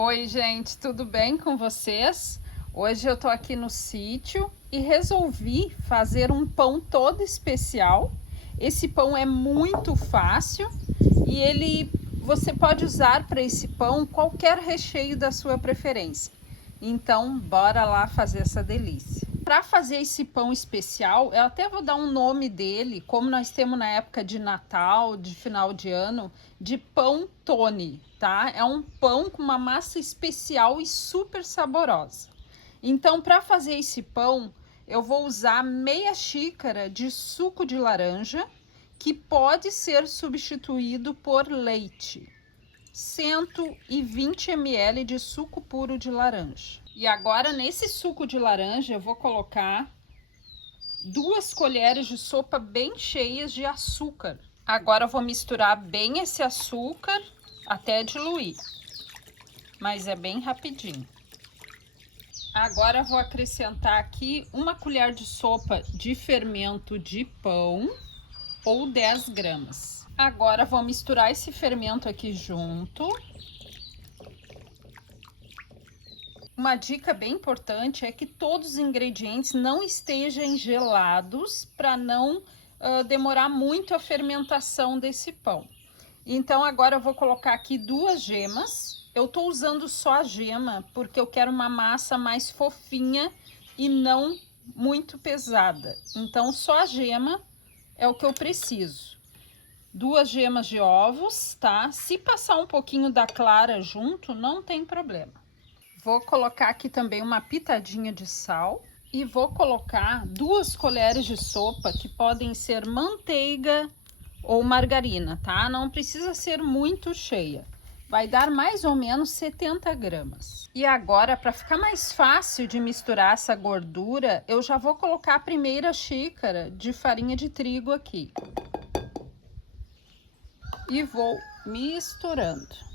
Oi, gente, tudo bem com vocês? Hoje eu tô aqui no sítio e resolvi fazer um pão todo especial. Esse pão é muito fácil e você pode usar para esse pão qualquer recheio da sua preferência. Então, bora lá fazer essa delícia. Para fazer esse pão especial, eu até vou dar um nome dele, como nós temos na época de Natal, de final de ano, de pão Tony, tá? É um pão com uma massa especial e super saborosa. Então, para fazer esse pão, eu vou usar meia xícara de suco de laranja, que pode ser substituído por leite. 120 ml de suco puro de laranja. E agora nesse suco de laranja eu vou colocar 2 colheres de sopa bem cheias de açúcar. Agora eu vou misturar bem esse açúcar até diluir, mas é bem rapidinho. Agora eu vou acrescentar aqui 1 colher de sopa de fermento de pão ou 10 gramas. Agora vou misturar esse fermento aqui junto. Uma dica bem importante é que todos os ingredientes não estejam gelados para não demorar muito a fermentação desse pão. Então agora eu vou colocar aqui 2 gemas. Eu tô usando só a gema porque eu quero uma massa mais fofinha e não muito pesada. Então só a gema é o que eu preciso. 2 gemas de ovos, tá? Se passar um pouquinho da clara junto, não tem problema. Vou colocar aqui também uma pitadinha de sal e vou colocar 2 colheres de sopa, que podem ser manteiga ou margarina, tá? Não precisa ser muito cheia. Vai dar mais ou menos 70 gramas. E agora, para ficar mais fácil de misturar essa gordura, eu já vou colocar a primeira xícara de farinha de trigo aqui. E vou misturando.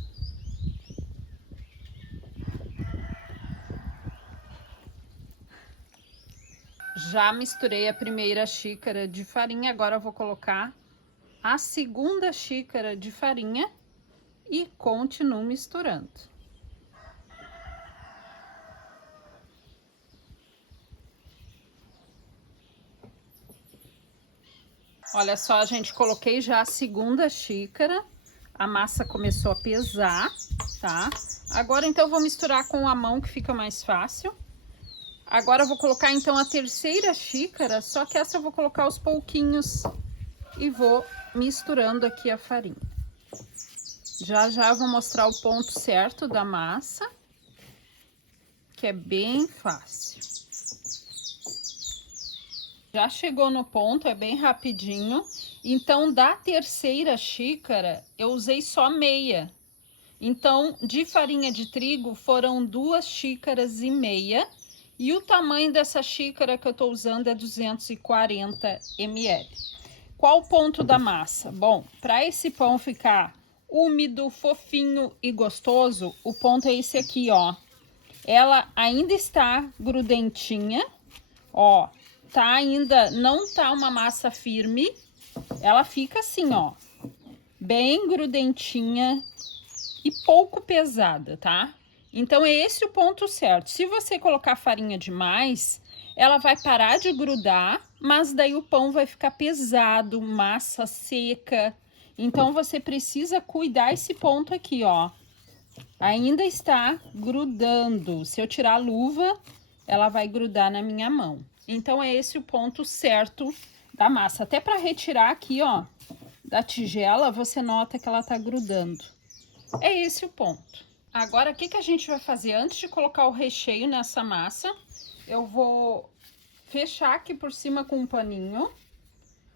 Já misturei a primeira xícara de farinha, agora eu vou colocar a segunda xícara de farinha e continuo misturando. Olha só, gente, coloquei já a segunda xícara, a massa começou a pesar, tá? Agora então eu vou misturar com a mão que fica mais fácil. Agora eu vou colocar então a terceira xícara, só que essa eu vou colocar aos pouquinhos e vou misturando aqui a farinha. Já já eu vou mostrar o ponto certo da massa, que é bem fácil. Já chegou no ponto, é bem rapidinho. Então, da terceira xícara, eu usei só meia. Então, de farinha de trigo, foram 2,5 xícaras. E o tamanho dessa xícara que eu tô usando é 240 ml. Qual o ponto da massa? Bom, para esse pão ficar úmido, fofinho e gostoso, o ponto é esse aqui, ó. Ela ainda está grudentinha, ó. Tá ainda, não tá uma massa firme, ela fica assim, ó, bem grudentinha e pouco pesada, tá? Então, é esse o ponto certo. Se você colocar farinha demais, ela vai parar de grudar, mas daí o pão vai ficar pesado, massa seca. Então, você precisa cuidar esse ponto aqui, ó. Ainda está grudando. Se eu tirar a luva, ela vai grudar na minha mão. Então, é esse o ponto certo da massa. Até para retirar aqui, ó, da tigela, você nota que ela tá grudando. É esse o ponto. Agora, o que que a gente vai fazer? Antes de colocar o recheio nessa massa, eu vou fechar aqui por cima com um paninho,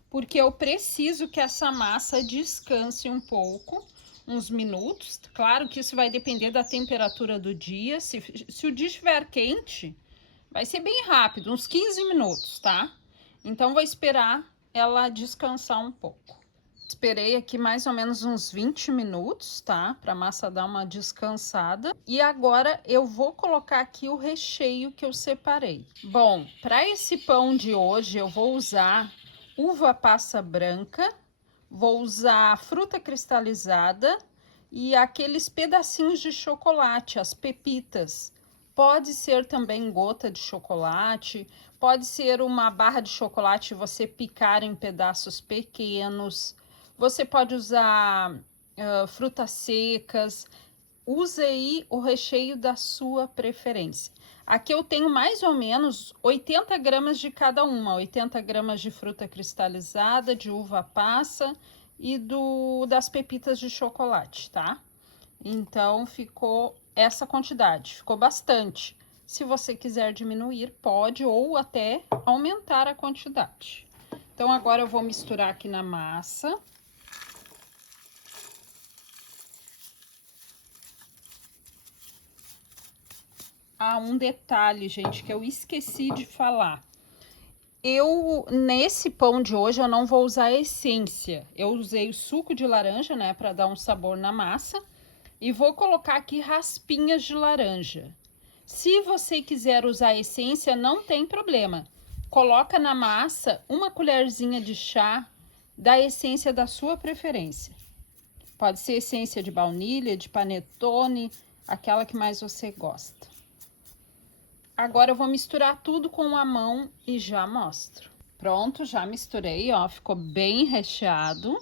porque eu preciso que essa massa descanse um pouco, uns minutos. Claro que isso vai depender da temperatura do dia. Se o dia estiver quente, vai ser bem rápido, uns 15 minutos, tá? Então, vou esperar ela descansar um pouco. Esperei aqui mais ou menos uns 20 minutos, tá? Pra massa dar uma descansada. E agora eu vou colocar aqui o recheio que eu separei. Bom, para esse pão de hoje eu vou usar uva passa branca, vou usar fruta cristalizada e aqueles pedacinhos de chocolate, as pepitas. Pode ser também gota de chocolate, pode ser uma barra de chocolate e você picar em pedaços pequenos. Você pode usar frutas secas. Use aí o recheio da sua preferência. Aqui eu tenho mais ou menos 80 gramas de cada uma, 80 gramas de fruta cristalizada, de uva passa e das pepitas de chocolate, tá? Então, ficou essa quantidade, ficou bastante. Se você quiser diminuir, pode ou até aumentar a quantidade. Então, agora eu vou misturar aqui na massa. Ah, um detalhe, gente, que eu esqueci de falar. Nesse pão de hoje, eu não vou usar essência. Eu usei o suco de laranja, né, para dar um sabor na massa. E vou colocar aqui raspinhas de laranja. Se você quiser usar essência, não tem problema. Coloca na massa uma colherzinha de chá da essência da sua preferência. Pode ser essência de baunilha, de panetone, aquela que mais você gosta. Agora eu vou misturar tudo com a mão e já mostro. Pronto, já misturei, ó, ficou bem recheado.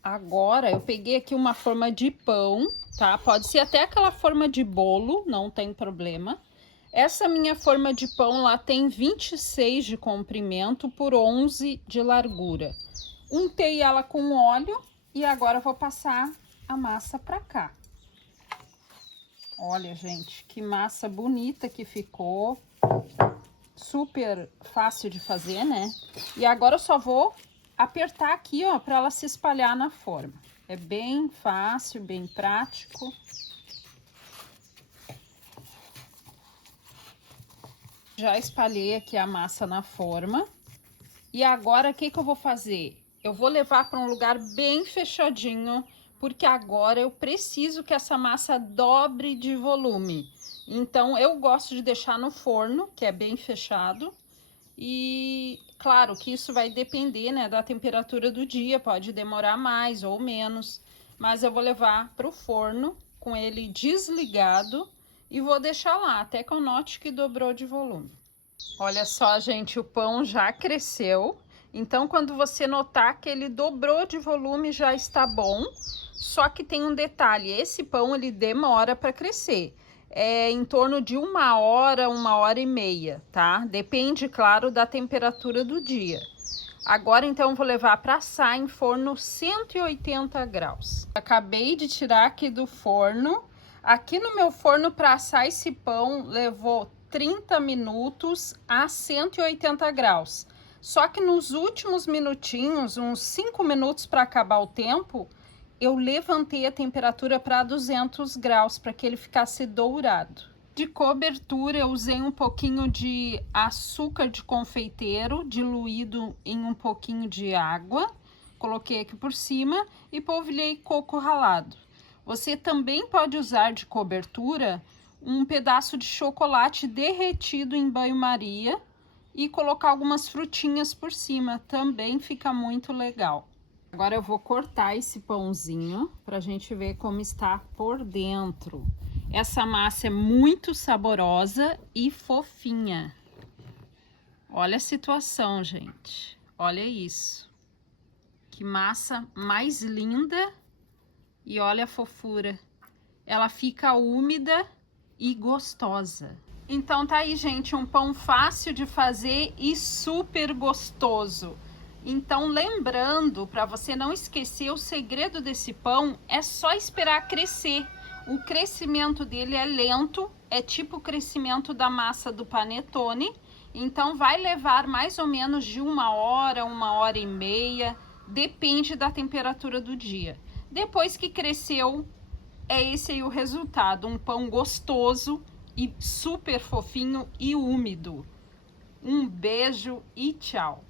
Agora eu peguei aqui uma forma de pão, tá? Pode ser até aquela forma de bolo, não tem problema. Essa minha forma de pão lá tem 26 de comprimento por 11 de largura. Untei ela com óleo e agora eu vou passar a massa pra cá. Olha, gente, que massa bonita que ficou. Super fácil de fazer, né? E agora eu só vou apertar aqui, ó, para ela se espalhar na forma. É bem fácil, bem prático. Já espalhei aqui a massa na forma. E agora, o que que eu vou fazer? Eu vou levar para um lugar bem fechadinho, porque agora eu preciso que essa massa dobre de volume. Então, eu gosto de deixar no forno, que é bem fechado. E claro que isso vai depender, né, da temperatura do dia, pode demorar mais ou menos. Mas eu vou levar para o forno com ele desligado e vou deixar lá até que eu note que dobrou de volume. Olha só, gente, o pão já cresceu. Então, quando você notar que ele dobrou de volume, já está bom. Só que tem um detalhe, esse pão ele demora para crescer. É em torno de 1 hora e meia, tá? Depende, claro, da temperatura do dia. Agora, então, vou levar para assar em forno 180 graus. Acabei de tirar aqui do forno. Aqui no meu forno, para assar esse pão, levou 30 minutos a 180 graus. Só que nos últimos minutinhos, uns 5 minutos para acabar o tempo, eu levantei a temperatura para 200 graus, para que ele ficasse dourado. De cobertura, eu usei um pouquinho de açúcar de confeiteiro, diluído em um pouquinho de água. Coloquei aqui por cima e polvilhei coco ralado. Você também pode usar de cobertura um pedaço de chocolate derretido em banho-maria e colocar algumas frutinhas por cima, também fica muito legal. Agora eu vou cortar esse pãozinho para a gente ver como está por dentro. Essa massa é muito saborosa e fofinha. Olha a situação, gente. Olha isso. Que massa mais linda. E olha a fofura. Ela fica úmida e gostosa. Então tá aí, gente, um pão fácil de fazer e super gostoso. Então, lembrando, para você não esquecer, o segredo desse pão é só esperar crescer. O crescimento dele é lento, é tipo o crescimento da massa do panetone. Então, vai levar mais ou menos de 1 hora e meia, depende da temperatura do dia. Depois que cresceu, é esse aí o resultado, um pão gostoso e super fofinho e úmido. Um beijo e tchau!